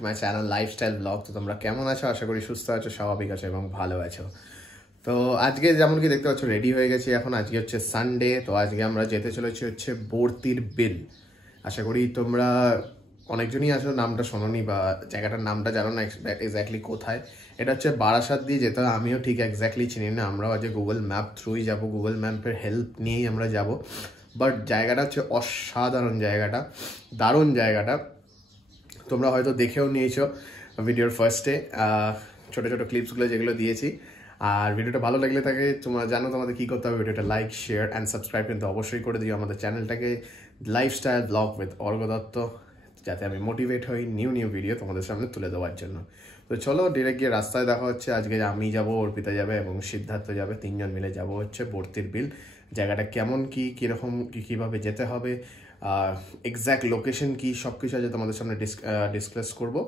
To my channel lifestyle blog. তো তোমরা কেমন আছো? আশা করি সুস্থ আছো, স্বাভাবিক আছো এবং ভালো আছো। তো আজকে যেমন কি দেখতে পাচ্ছ রেডি হয়ে গেছি এখন। আজকে হচ্ছে সানডে, তো আজকে আমরা যেতে চলেছি হচ্ছে বর্তির বিল। আশা করি তোমরা অনেকজনই আছো নামটা শোনোনি বা জায়গাটার নামটা জানো না এক্স্যাক্টলি কোথায়। এটা হচ্ছে বারাসাত দিয়ে যেতে হয়, আমিও ঠিক এক্স্যাক্টলি চিনি না। আমরাও আজকে গুগল ম্যাপ থ্রুই যাবো, গুগল ম্যাপের হেল্প নিয়েই আমরা যাব। বাট জায়গাটা হচ্ছে অসাধারণ, জায়গাটা দারুণ জায়গাটা। তোমরা হয়তো দেখেও নিয়েছো ভিডিওর ফার্স্টে ছোটো ছোটো ক্লিপসগুলো যেগুলো দিয়েছি। আর ভিডিওটা ভালো লাগলে থাকে তোমরা জানো তোমাদের কী করতে হবে, ভিডিওটা লাইক শেয়ার অ্যান্ড সাবস্ক্রাইব কিন্তু অবশ্যই করে দিও আমাদের চ্যানেলটাকে লাইফস্টাইল ব্লগ উইথ অর্ঘ্য দত্ত, যাতে আমি মোটিভেট হই নিউ ভিডিও তোমাদের সামনে তুলে দেওয়ার জন্য। তো চলো ডিরেক্ট গিয়ে রাস্তায় দেখা হচ্ছে। আজকে আমি যাব, অর্পিতা যাবে এবং সিদ্ধার্থ যাবে, তিনজন মিলে যাব হচ্ছে বর্তির বিল। জায়গাটা কেমন কি কীরকম কীভাবে যেতে হবে, এক্স্যাক্ট লোকেশন কি, সব কিছু আজ তোমাদের সামনে ডিসকাস করবো।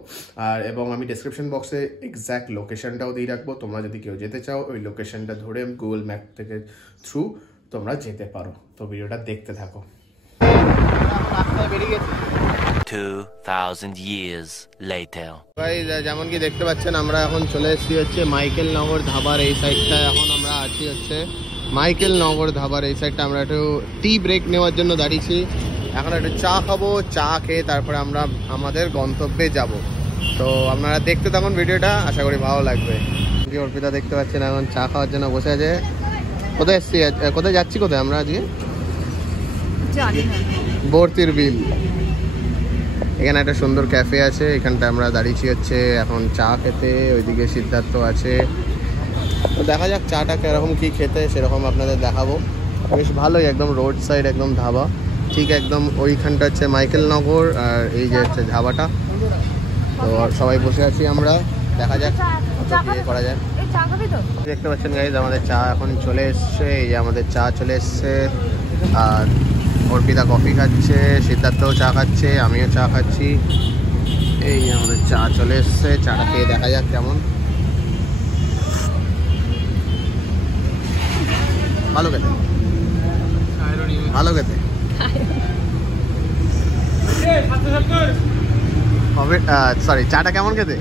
আর এবং আমি ডেসক্রিপশন বক্সে এক্স্যাক্ট লোকেশনটাও দিয়ে রাখবো। তোমরা যদি কেউ যেতে চাও ওই লোকেশনটা ধরে গুগল ম্যাপ থেকে থ্রু তোমরা যেতে পারো। তো ভিডিওটা দেখতে থাকো। 2000 years later. যেমন কি দেখতে পাচ্ছেন আমরা এখন চলে এসেছি হচ্ছে মাইকেল নগর ধাবার এই সাইডটায়। এখন আমরা আছি হচ্ছে মাইকেল নগর ধাবার এই সাইডটা। আমরা একটু টি ব্রেক নেওয়ার জন্য দাঁড়িয়েছি। এখন একটু চা খাবো, চা খেয়ে তারপরে আমরা আমাদের গন্তব্যে যাব। তো আপনারা দেখতে থাকুন ভিডিওটা, আশা করি ভালো লাগবে। অর্পিতা দেখতে পাচ্ছেন এখন চা খাওয়ার জন্য বসে আছে। কোথায় এসছি, কোথায় যাচ্ছি, কোথায় আমরা আজকে? বর্তির বিল। এখানে একটা সুন্দর ক্যাফে আছে, এখানটা আমরা দাঁড়িয়েছি হচ্ছে এখন চা খেতে। ওইদিকে সিদ্ধার্থ আছে। তো দেখা যাক চাটা কিরকম কি খেতে, সেরকম আপনাদের দেখাবো। বেশ ভালোই, একদম রোড সাইড একদম ধাবা, ঠিক একদম ওইখানটা হচ্ছে মাইকেল নগর আর এই যে হচ্ছে ধাবাটা। তো সবাই বসে আছি আমরা, দেখা যাক বিয়ে করা যায়। দেখতে পাচ্ছেন গাইজ আমাদের চা এখন চলে এসছে। এই যে আমাদের চা চলে এসছে। আর অর্পিতা কফি খাচ্ছে, সিদ্ধার্থও চা খাচ্ছে, আমিও চা খাচ্ছি। এই যে আমাদের চা চলে এসছে, চাটা খেয়ে দেখা যাক কেমন। ভালো খেতে, ভালো খেতে। সরি, চাটা কেমন খেতে?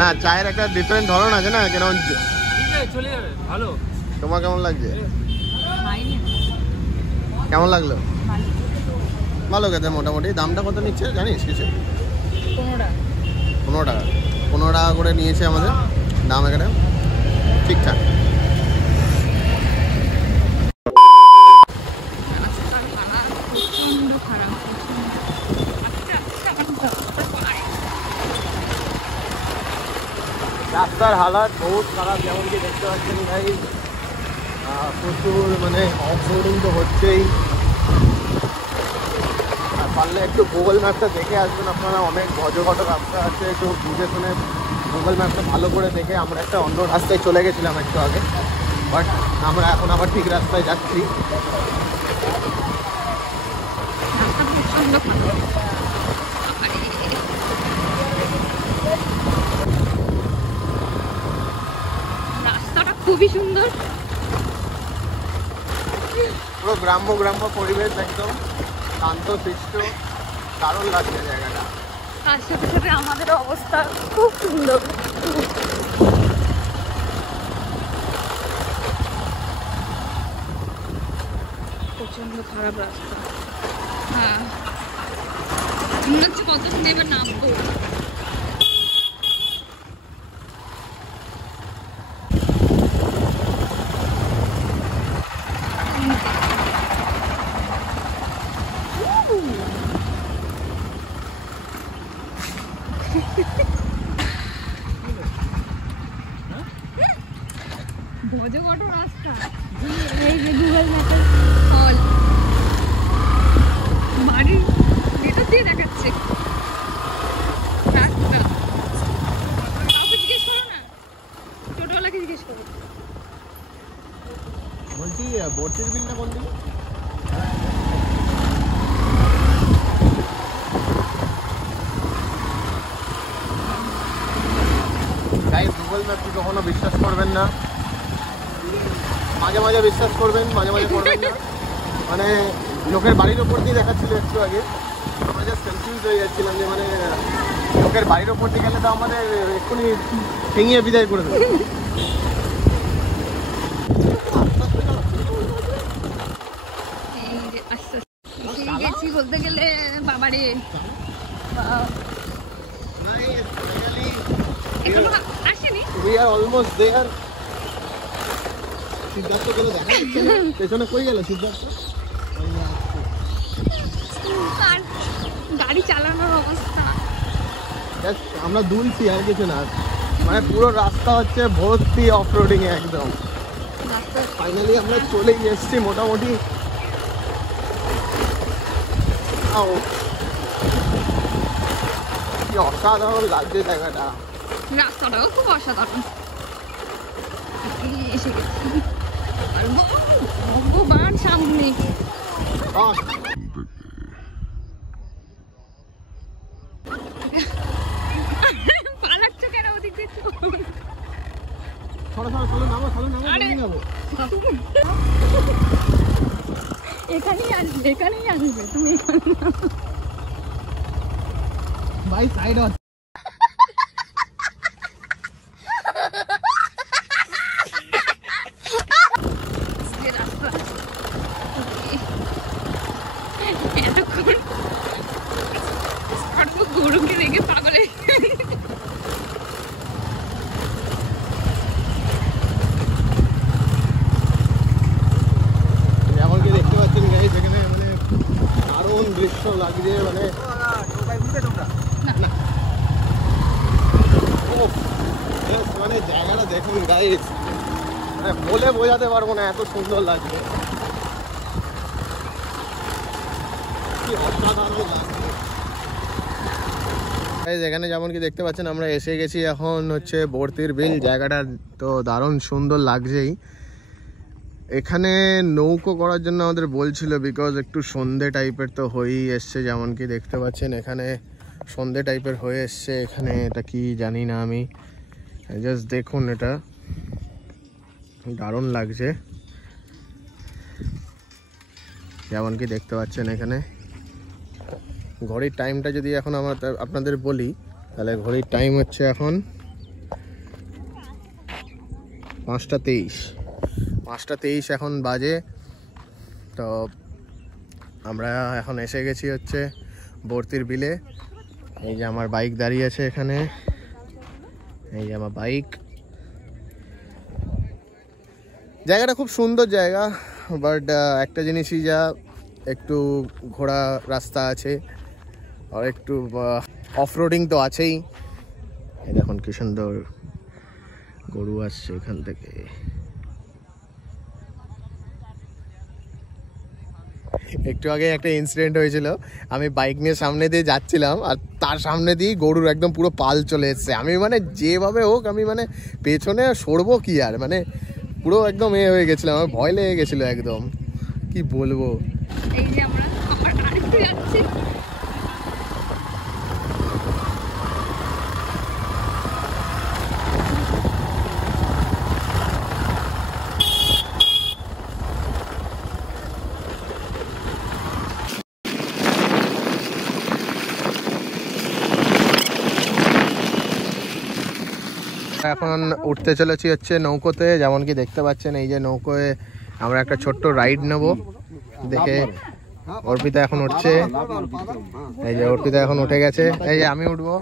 না, চায়ের একটা ডিফারেন্ট ধরন আছে না, কেমন চলে যাবে। ভালো। তোমার কেমন লাগছে? কেমন লাগলো? ভালো খেতে মোটামুটি। দামটা কত নিচ্ছে জানিস কিছু? 15 টাকা। 15 টাকা করে নিয়েছে আমাদের দাম এখানে, ঠিকঠাক। রাস্তার হালাত বহুত খারাপ, যেমন কি দেখতে পাচ্ছেন ভাই। প্রচুর মানে অফরোডিং তো হচ্ছেই। আর পারলে একটু গুগল ম্যাপটা দেখে আসবেন আপনারা, অনেক গজঘট রাস্তা আছে, একটু বুঝে শুনে গুগল ম্যাপটা ভালো করে দেখে। আমরা একটা অন্য রাস্তায় চলে গেছিলাম একটু আগে, বাট আমরা এখন আবার ঠিক রাস্তায় যাচ্ছি। রাস্তাটা খুবই সুন্দর, পুরো গ্রাম্য গ্রাম্য পরিবেশ, একদম শান্তশিষ্ট, দারুণ লাগছে জায়গাটা। তার সাথে সাথে আমাদের অবস্থা খুব সুন্দর। প্রচন্ড খারাপ রাস্তা। হ্যাঁ, মনে হচ্ছে কত এবার নামবো। ভজঘট রাস্তা, এই যে গুগল ম্যাপের হল বাড়ির ভিতর দিয়ে দেখাচ্ছে রাস্তা। কাউকে জিজ্ঞেস করো না, টোটোওয়ালাকে জিজ্ঞেস করো। বলছি বর্তির বিল না কোন দিকে? গাইস, গুগল ম্যাপ কি কখনো বিশ্বাস করবেন না। মাঝে মাঝে বিশ্বাস করবেন, মাঝে মাঝে করবেন না। মানে লোকের বাড়ির ওপর দিয়ে দেখাচ্ছিল একটু আগে, আমরা জাস্ট কনফিউজ হয়ে যাচ্ছিলাম যে মানে লোকের বাড়ির ওপর দিয়ে গেলে তো আমাদের এক্ষুনি ঠেঙিয়ে বিদায় করে দেবে। এই যে আস্তে আস্তে গেছি বলতে গেলে বাবারে, এখনো আসেনি। We are almost there. Siddharth গেলে দেখা যাচ্ছে না, পেছনে কই গেল সিদ্ধার্থ? আর গাড়ি চালানোর অবস্থা, Just আমরা দুলছি আর কিছু না, মানে পুরো রাস্তা হচ্ছে ভর্তি অফ রোডিং এ একদম। ফাইনালি আমরা চলেই এসেছি মোটামুটি। কি অসাধারণ লাগছে জায়গাটা। রাস্তাটাও খুব অসাধারণ। এসে গেছি ভগবান সামনে। পালাচ্ছ কেন ওদিক দিয়ে? এখানেই আসবে তুমি। ভাই সাইড এতক্ষণ গরুকে দেখে পাগলে। যেমন কি দেখতে পাচ্ছেন গাইস, এখানে মানে দারুণ দৃশ্য লাগছে, মানে মানে জায়গাটা দেখুন গাইস, মানে বলে বোঝাতে পারবো না, এত সুন্দর লাগছে, কি অসাধারণ লাগছে। এখানে যেমন কি দেখতে পাচ্ছেন আমরা এসে গেছি এখন হচ্ছে বর্তির বিল। জায়গাটা তো দারুণ সুন্দর লাগছেই। এখানে নৌকো করার জন্য আমাদের বলছিল, বিকজ একটু সন্ধে টাইপের তো হয়েই এসছে, যেমন কি দেখতে পাচ্ছেন এখানে সন্ধে টাইপের হয়ে এসছে। এখানে এটা কি জানি না আমি, জাস্ট দেখুন এটা দারুণ লাগছে। যেমন কি দেখতে পাচ্ছেন এখানে ঘড়ির টাইমটা যদি এখন আমরা আপনাদের বলি, তাহলে ঘড়ির টাইম হচ্ছে এখন 5:23 এখন বাজে। তো আমরা এখন এসে গেছি হচ্ছে বর্তির বিলে। এই যে আমার বাইক দাঁড়িয়ে আছে এখানে, এই যে আমার বাইক। জায়গাটা খুব সুন্দর জায়গা, বাট একটা জিনিসই যা একটু ঘোড়া রাস্তা আছে আর একটু অফ রোডিং তো আছেই। এই দেখুন কি সুন্দর গরু আসছে এখান থেকে। একটু আগে একটা ইনসিডেন্ট হয়েছিল, আমি বাইক নিয়ে সামনে দিয়ে যাচ্ছিলাম আর তার সামনে দিয়ে গরুর একদম পুরো পাল চলে এসছে। আমি মানে যেভাবে হোক আমি মানে পেছনে সরবো কি আর, মানে পুরো একদম হয়ে গেছিলাম, আমার ভয় লেগে গেছিলো একদম, কি বলবো। এই যে আমরা আরেকটু যাচ্ছি। এখন উঠতে চলেছি হচ্ছে নৌকোতে। যেমন কি দেখতে পাচ্ছেন এই যে নৌকোয় আমরা একটা ছোট্ট রাইড নেব। দেখে অর্পিতা এখন উঠছে, এই যে অর্পিতা এখন উঠে গেছে, এই যে আমি উঠবো।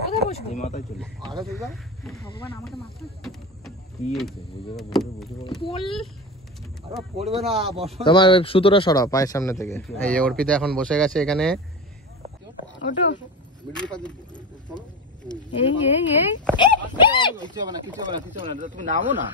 তোমার সুতোটা সরাও পায়ের সামনে থেকে। এই যে অর্পিতা এখন বসে গেছে এখানে। তুমি নামো না,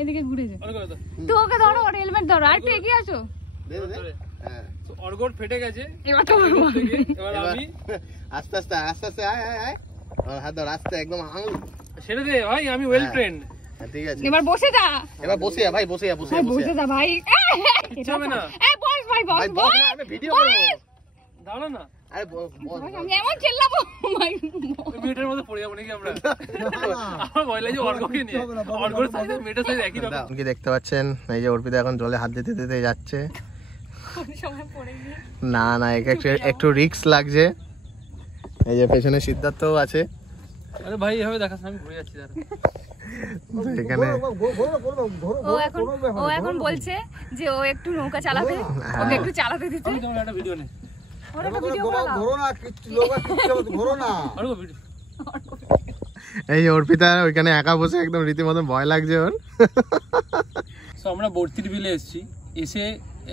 এদিকে ঘুরে যা, তোকে ধরো, ওর হেলমেট ধরো, আর একটু এগিয়ে আসো। অর্গট ফেটে গেছে, এবার তো এবার আমি আস্তে আস্তে আস্তে আস্তে আয় আয় আয় হাত দাও, রাস্তা একদম আঙুল। ছেড়ে দে ভাই, আমি ওয়েল ট্রেন্ড। ঠিক আছে, এবার বসে যা, এবার বসে যা ভাই, বসে যা, বসে যা, বসে বসে যা। যা ভাই। কিচ্ছু হবে না। বস ভাই, বস ভাই, বস বস। না, আমি ভিডিও করবো। দাঁড়াও না, আরে বস, বস, বস। আমি এমন চিল্লাবো ভাই। ওই মেয়েটার মধ্যে পড়ে যাবো নাকি আমরা? আমার ভয় লাগে অর্ঘকে নিয়ে। অর্ঘর সাইজ আর মেয়েটার সাইজ একই রকম। কি দেখতে পাচ্ছেন, এই যে অর্পিতা এখন জলে হাত দিতে দিতে যাচ্ছে। কোন সময় পড়ে গিয়ে না না, একে একটু রিস্ক লাগছে। এই যে পেছনে সিদ্ধার্থও আছে। আরে ভাই এভাবে দেখাস না, আমি ঘুরে যাচ্ছি দাঁড়া। তো এখানে ও এখন বলছে যে ও একটু নৌকা চালাবে, ওকে একটু চালাতে দিতে। আমি তোমার একটা ভিডিও নে। ওরা একটা ভিডিও বানাও। অর্ঘ ভিডিও। এই যে অর্পিতা ওইখানে একা বসে একদম রীতিমতো ভয় লাগছে ওর। সো আমরা বর্তির বিলে এসেছি। এসে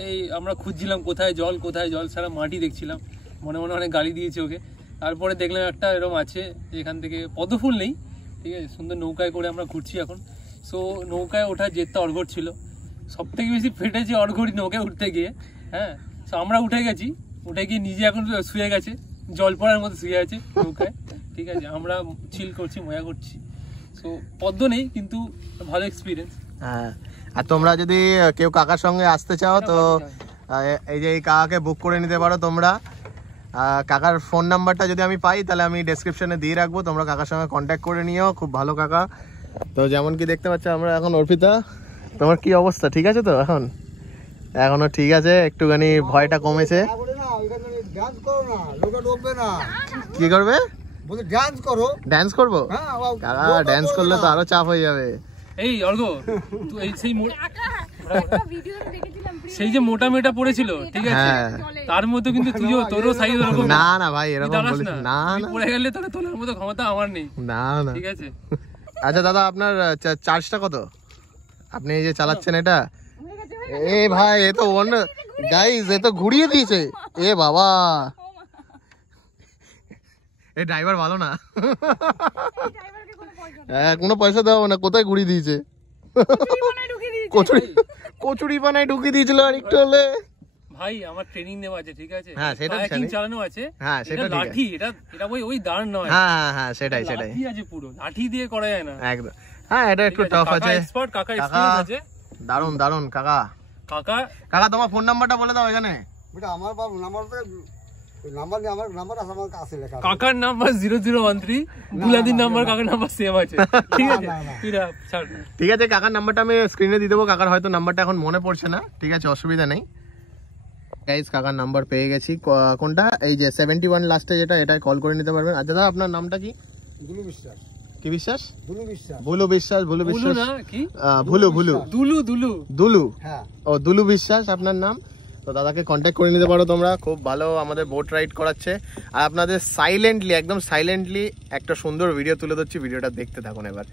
এই আমরা খুঁজছিলাম কোথায় জল, সারা মাটি দেখছিলাম। মনে মনে অনেক গালি দিয়েছে ওকে। তারপরে দেখলাম একটা এরকম আছে যেখান থেকে পদ্মফুল নেই, ঠিক আছে, সুন্দর নৌকায় করে আমরা ঘুরছি এখন। সো নৌকায় ওঠার জেদটা অর্ঘর ছিল, সব থেকে বেশি ফেটেছে অর্ঘরই নৌকায় উঠতে গিয়ে। হ্যাঁ, সো আমরা উঠে গেছি, উঠে গিয়ে নিজে এখন শুয়ে গেছে, জল পড়ার মতো শুয়ে আছে নৌকায়, ঠিক আছে। আমরা চিল করছি, মজা করছি। সো পদ্ম নেই, কিন্তু ভালো এক্সপিরিয়েন্স। হ্যাঁ, আর তোমরা যদি কেউ কাকার সঙ্গে আসতে চাও তো এই যে এই কাকাকে বুক করে নিতে পারো তোমরা। কাকার ফোন নাম্বারটা যদি আমি পাই তাহলে আমি ডেসক্রিপশনে দিয়ে রাখবো, তোমরা কাকার সঙ্গে কন্ট্যাক্ট করে নিও। খুব ভালো কাকা। তো যেমন কি দেখতে পাচ্ছ আমরা এখন, অর্পিতা তোমার কি অবস্থা, ঠিক আছে তো? এখনো ঠিক আছে, একটুখানি ভয়টা কমেছে। কি করবে? ড্যান্স করবো? কাকা ড্যান্স করলে তো আরো চাপ হয়ে যাবে। এই অর্ঘ, তুই এই সেই একটা ভিডিও দেখেছিলাম, সেই যে মোটা মেয়েটা পড়েছিল, ঠিক আছে, হ্যাঁ। তার মতো কিন্তু তুইও, তোরও সাইজ ওরকম। না না ভাই, তুই এরকম দাঁড়াস বলিস না, না। তুই পড়ে গেলে তোকে তোলার মতো ক্ষমতা আমার নেই, না না। ঠিক আছে। আচ্ছা দাদা, আপনার চার্জটা কত? আপনি এই যে চালাচ্ছেন এটা, এ ভাই এ তো অন্য গাইস, এ তো ঘুরিয়ে দিয়েছে। এ বাবা, এই ড্রাইভার ভালো না। হ্যাঁ, কোনো পয়সা দেওয়া না, কোথায় ঘুরিয়ে দিয়েছে? কচুরি পানায় ঢুকিয়ে দিয়েছিল আর একটু হলে। ভাই আমার ট্রেনিং নেওয়া আছে, ঠিক আছে, হ্যাঁ, সেটা কায়াকিং জানি। চালানো আছে। হ্যাঁ, সেটা এটা ঠিক আছে। লাঠি, এটা ওই দাঁড় নয়। হ্যাঁ হ্যাঁ, সেটাই সেটাই লাঠি আছে, পুরো লাঠি দিয়ে করা যায় না। একদম। হ্যাঁ, এটা একটু টাফ আছে। এক্সপার্ট কাকা, কাকা এক্সপেরিয়েন্স আছে দারুন দারুন কাকা। কাকা। কাকা তোমার ফোন নাম্বারটা বলে দাও এখানে। কাকার নাম্বার 0013, বুলাদির নাম্বার, কাকার নাম্বার সেম আছে, ঠিক আছে। ছাড়। ঠিক আছে, কাকার নাম্বারটা আমি স্ক্রিনে দিয়ে দেবো। কাকার হয়তো নাম্বারটা এখন মনে পড়ছে না, ঠিক আছে, অসুবিধা নেই। গাইস, কাকার নাম্বার পেয়ে গেছি। কোনটা? এই যে 71 লাস্টে যেটা, এটাই কল করে নিতে পারবেন। আর দাদা আপনার নামটা কি? দুলু বিশ্বাস। কি বিশ্বাস? দুলু বিশ্বাস। ভুলু বিশ্বাস। ভুলু বুলু বিশ্বাস না কি? ভুলু ভুলু দুলু দুলু দুলু। হ্যাঁ। ও, দুলু বিশ্বাস আপনার নাম। তো দাদাকে কন্ট্যাক্ট করে নিতে পারো তোমরা। খুব ভালো আমাদের বোট রাইড করাচ্ছে। আর আপনাদের সাইলেন্টলি, একদম সাইলেন্টলি একটা সুন্দর ভিডিও তুলে ধরছি, ভিডিওটা দেখতে থাকুন এবার।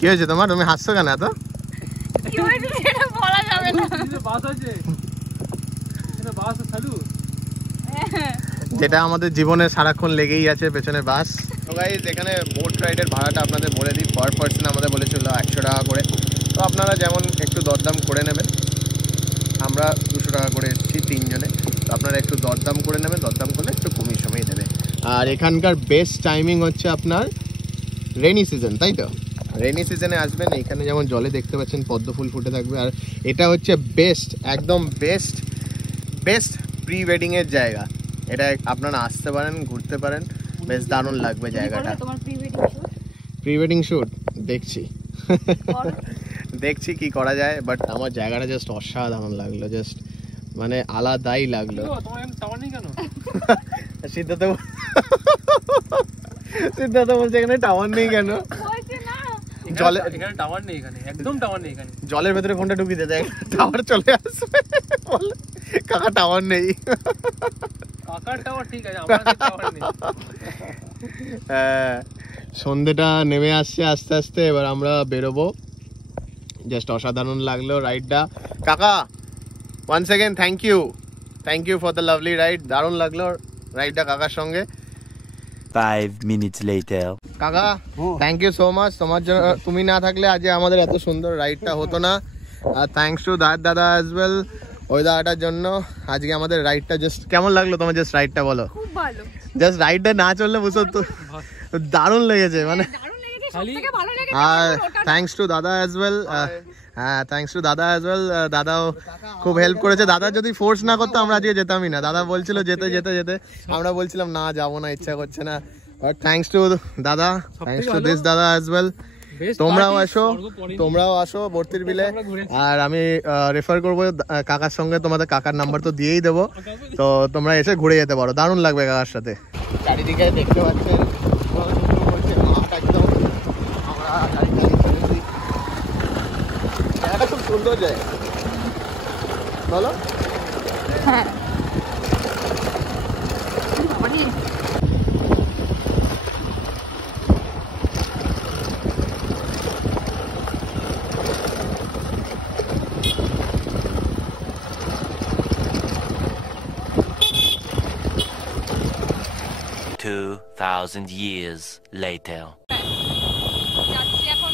কি হয়েছে তোমার? তুমি হাসছো কেন এত? কি হয়েছে সেটা বলা যাবে না। বাস আছে, এটা বাস চালু। যেটা আমাদের জীবনে সারাক্ষণ লেগেই আছে, পেছনে বাস। তো গাইস, এখানে বোট রাইডের ভাড়াটা আপনাদের বলে দিই। পার পার্সন আমাদের বলেছিল 100 টাকা করে। তো আপনারা যেমন একটু দরদাম করে নেবেন। আমরা 200 টাকা করে এসেছি 3 জনে। তো আপনারা একটু দরদাম করে নেবেন, দরদাম করলে একটু কমই সময় দেবে। আর এখানকার বেস্ট টাইমিং হচ্ছে আপনার রেনি সিজন, তাই তো? রেনি সিজনে আসবেন, এখানে যেমন জলে দেখতে পাচ্ছেন পদ্ম ফুল ফুটে থাকবে। আর এটা হচ্ছে বেস্ট, একদম বেস্ট বেস্ট প্রি ওয়েডিংয়ের জায়গা। এটা আপনারা আসতে পারেন, ঘুরতে পারেন, বেশ দারুণ লাগবে জায়গাটা। তোমার pre wedding shoot? Pre wedding shoot দেখছি দেখছি কি করা যায়। বাট আমার জায়গাটা জাস্ট অসাধারণ লাগলো, জাস্ট মানে আলাদাই লাগলো। তোমার এখানে টাওয়ার নেই কেন? সিদ্ধার্থ সিদ্ধার্থ বলছে এখানে টাওয়ার নেই কেন? বলছে না। জলে, এখানে টাওয়ার নেই, এখানে একদম টাওয়ার নেই এখানে। জলের ভেতরে ফোনটা ঢুকিয়ে দেয়, টাওয়ার চলে আসবে। কাকা টাওয়ার নেই। কাকার টাওয়ার ঠিক আছে, আমার টাওয়ার নেই। সন্ধ্যেটা নেমে আসছে আস্তে আস্তে, এবার আমরা বেরোবো। জাস্ট অসাধারণ লাগলো রাইডটা। কাকা one second thank you for the lovely ride. দারুণ লাগলো রাইডটা কাকার সঙ্গে। 5 minutes later. কাকা থ্যাংক ইউ সো মাচ, তোমার জন্য, তুমি না থাকলে আজ আমাদের এত সুন্দর রাইডটা হতো না। আর থ্যাঙ্কস টু দাদা অ্যাজ ওয়েল, ওই দাদাটার জন্য আজকে আমাদের রাইডটা জাস্ট কেমন লাগলো তোমার? জাস্ট রাইডটা বলো। খুব ভালো, জাস্ট রাইডটা না চললে বুঝো তো, দারুণ লেগেছে মানে। দারুণ লেগেছে, সবথেকে ভালো লেগেছে আর ওটা। থ্যাঙ্কস টু দাদা অ্যাজ ওয়েল। হ্যাঁ থ্যাঙ্কস টু দাদা অ্যাজ ওয়েল, দাদাও খুব হেল্প করেছে। দাদা যদি ফোর্স না করতো আমরা আজকে যেতামই না। দাদা বলছিল যেতে যেতে যেতে, আমরা বলছিলাম না যাবো না, ইচ্ছা করছে না। বাট থ্যাঙ্কস টু দাদা, থ্যাঙ্কস টু দিস দাদা অ্যাজ ওয়েল। তোমরাও আসো ভর্তির বিলে। আর আমি রেফার করবো কাকার সঙ্গে, তোমাদের কাকার নাম্বার তো দিয়েই দেবো, তো তোমরা এসে ঘুরে যেতে পারো, দারুণ লাগবে কাকার সাথে। চারিদিকে দেখতে পাচ্ছেন একদম, আমরা জায়গাটা খুব সুন্দর জায়গা, বলো। হ্যাঁ মানে 2,000 years later. যাচ্ছি এখন।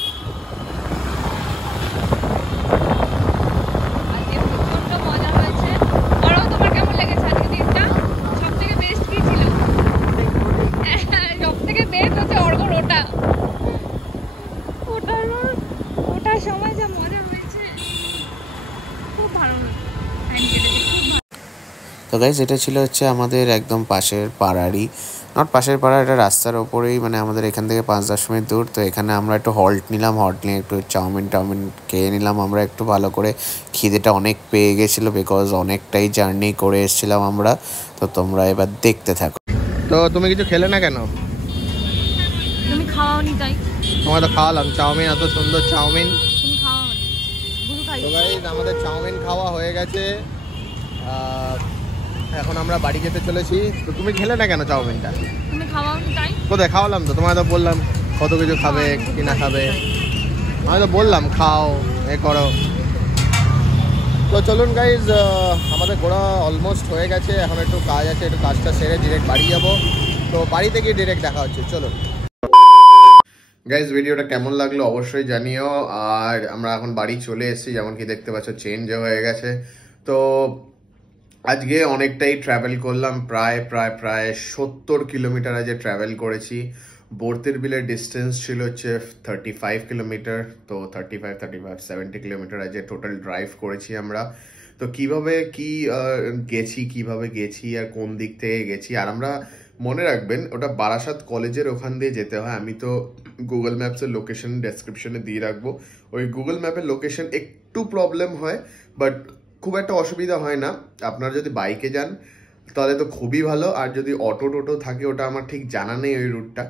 আজকে প্রচন্ড মজা হয়েছে। বলো তোমার কেমন লেগেছে আজকে দিনটা? সব থেকে বেস্ট কি ছিল? সব থেকে বেস্ট হচ্ছে অর্ঘর ওটা, ওটার সময় যা মজা হয়েছে, খুব ভালো টাইম কেটেছে, খুব ভালো। তো গাইজ এটা ছিল হচ্ছে আমাদের একদম পাশের পাড়ারই, নট পাশের পাড়া, এটা রাস্তার ওপরেই, মানে আমাদের এখান থেকে 5-10 মিনিট দূর। তো এখানে আমরা একটু হল্ট নিলাম, হল্ট নিয়ে একটু চাউমিন খেয়ে নিলাম আমরা একটু ভালো করে। খিদেটা অনেক পেয়ে গেছিলো বিকজ অনেকটাই জার্নি করে এসেছিলাম আমরা। তো তোমরা এবার দেখতে থাকো। তো তুমি কিছু খেলে না কেন? তুমি খাওয়াওনি তাই? তোমার তো খাওয়ালাম চাউমিন, এত সুন্দর চাউমিন। তুমি খাওয়াওনি, বুঝু খাই। তো গাইজ আমাদের চাউমিন খাওয়া হয়ে গেছে, এখন আমরা বাড়ি যেতে চলেছি। তো তুমি খেলে না কেন চাউমিনটা? তুমি খাওয়াওনি তাই? কোথায় খাওয়ালাম তো, তোমায় তো বললাম কত কিছু খাবে কি না খাবে, আমি তো বললাম খাও এ করো। তো চলুন গাইজ, আমাদের ঘোরা অলমোস্ট হয়ে গেছে, এখন একটু কাজ আছে, একটু কাজটা সেরে ডিরেক্ট বাড়ি যাবো। তো বাড়িতে গিয়ে ডিরেক্ট দেখা হচ্ছে, চলুন। গাইজ ভিডিওটা কেমন লাগলো অবশ্যই জানিও। আর আমরা এখন বাড়ি চলে এসেছি, যেমন কি দেখতে পাচ্ছ চেঞ্জ হয়ে গেছে। তো আজকে অনেকটাই ট্রাভেল করলাম, প্রায় 70 কিলোমিটার আজকে ট্রাভেল করেছি। বর্তির বিলের ডিস্টেন্স ছিল হচ্ছে 35 কিলোমিটার, তো 35-70 কিলোমিটার আজকে টোটাল ড্রাইভ করেছি আমরা। তো কিভাবে গেছি আর কোন দিক থেকে গেছি, আর আমরা মনে রাখবেন ওটা বারাসাত কলেজের ওখান দিয়ে যেতে হয়। আমি তো গুগল ম্যাপসের লোকেশন ডেসক্রিপশনে দিয়ে রাখবো। ওই গুগল ম্যাপের লোকেশন একটু প্রবলেম হয়, বাট খুব একটা অসুবিধা হয় না। আপনারা যদি বাইকে যান তাহলে তো খুবই ভালো, আর যদি টোটো থাকে, ওটা আমার ঠিক জানা নেই ওই রুটটা,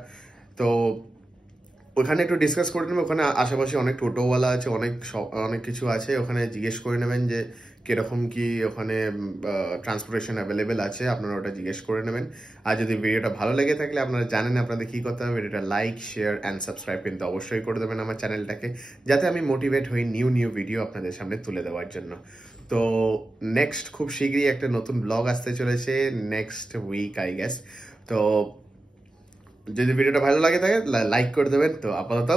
তো ওখানে একটু ডিসকাস করে নেবেন। ওখানে আশেপাশে অনেক টোটোওয়ালা আছে, অনেক কিছু আছে, ওখানে জিজ্ঞেস করে নেবেন যে কীরকম কি ওখানে ট্রান্সপোর্টেশন অ্যাভেলেবেল আছে, আপনারা ওটা জিজ্ঞেস করে নেবেন। আর যদি ভিডিওটা ভালো লেগে থাকলে আপনারা জানেন আপনাদের কী করতে হবে, ভিডিওটা লাইক, শেয়ার অ্যান্ড সাবস্ক্রাইব কিন্তু অবশ্যই করে দেবেন আমার চ্যানেলটাকে, যাতে আমি মোটিভেট হই নিউ ভিডিও আপনাদের সামনে তুলে দেওয়ার জন্য। তো নেক্সট খুব শীঘ্রই একটা নতুন ব্লগ আসতে চলেছে, নেক্সট উইক আই গেস। তো যদি ভিডিওটা ভালো লাগে থাকে লাইক করে দেবেন। তো আপাতত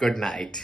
গুড নাইট।